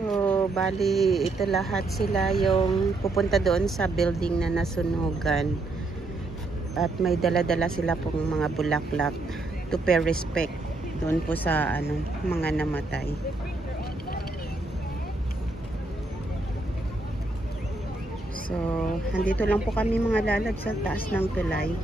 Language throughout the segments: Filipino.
So, bali ito lahat sila yung pupunta doon sa building na nasunugan. At may dala-dala sila pong mga bulaklak to pay respect doon po sa mga namatay. So, andito lang po kami mga lalad sa taas ng tulay.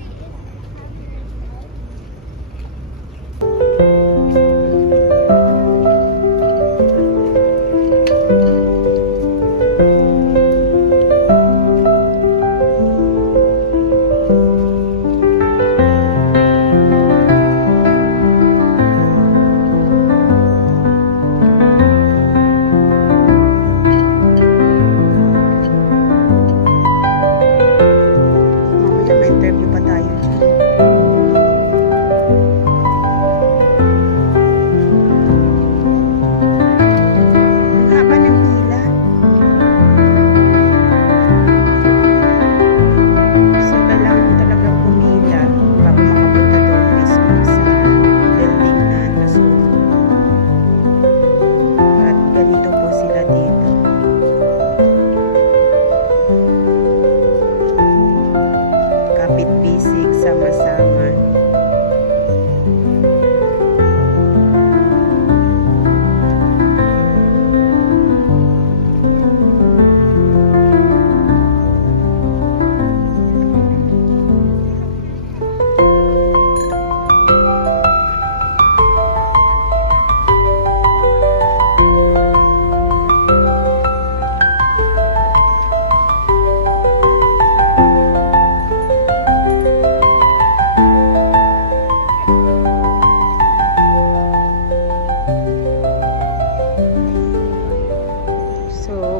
Kapit-bisig, sama-sama.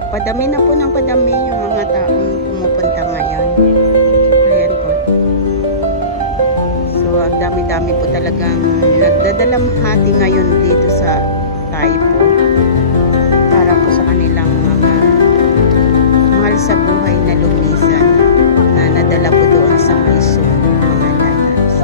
Padami na po ng padami yung mga taong pumupunta ngayon. Ayan po. So, ang dami-dami po talagang nagdadalamhati ngayon dito sa Taipo. Para po sa kanilang mga mahal sa buhay na lumisan na nadala po doon sa Quezon, mga lalas.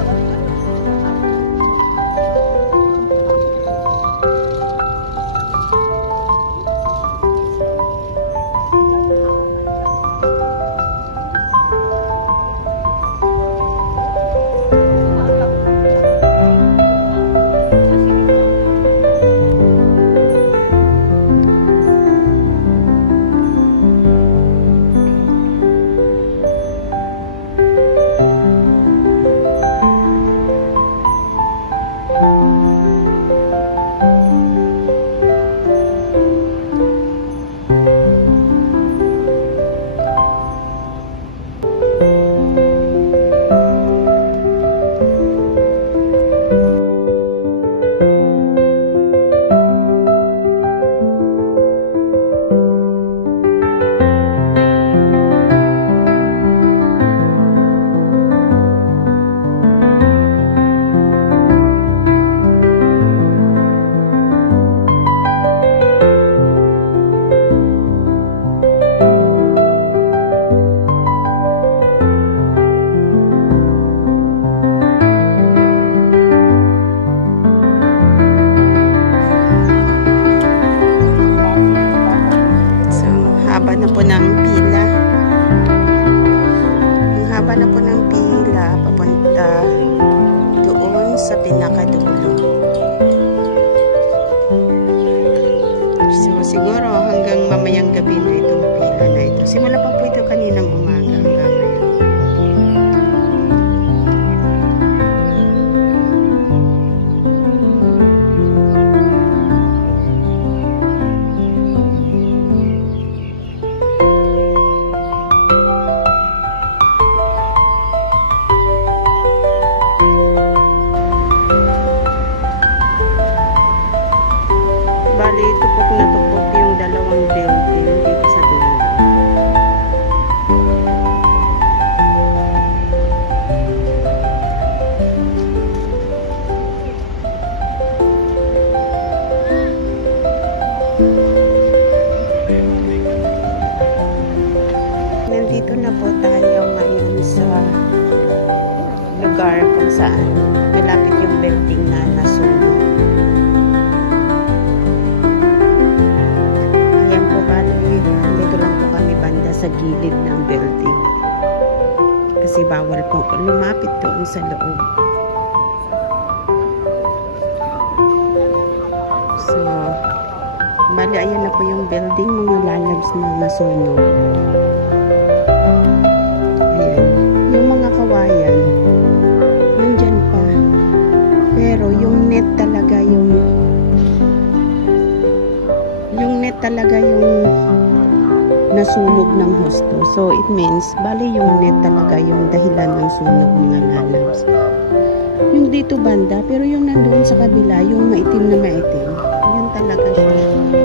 Haba na po ng pila. Ang haba na po ng pila papunta doon sa pinakadulo. So siguro hanggang mamayang gabi na itong pila na ito. Simula pa po ito kaninang umaga hanggang ngayon. Bali, tupok na tupok yung dalawang building dito sa dulo. Nandito na po tayo ngayon sa lugar kung saan malapit yung building na nasunog. sa gilid ng building. Kasi bawal po lumapit doon sa loob. So, bali, ayan na po yung building, mga lalabs na nasunog. Ayan. Yung mga kawayan, nandyan pa. Pero yung net talaga yung nasunog ng husto. So, it means, bali yung net talaga yung dahilan ng sunog, mga lalabs. Yung dito banda, pero yung nandoon sa kabila, yung maitim na maitim, yun talaga siya.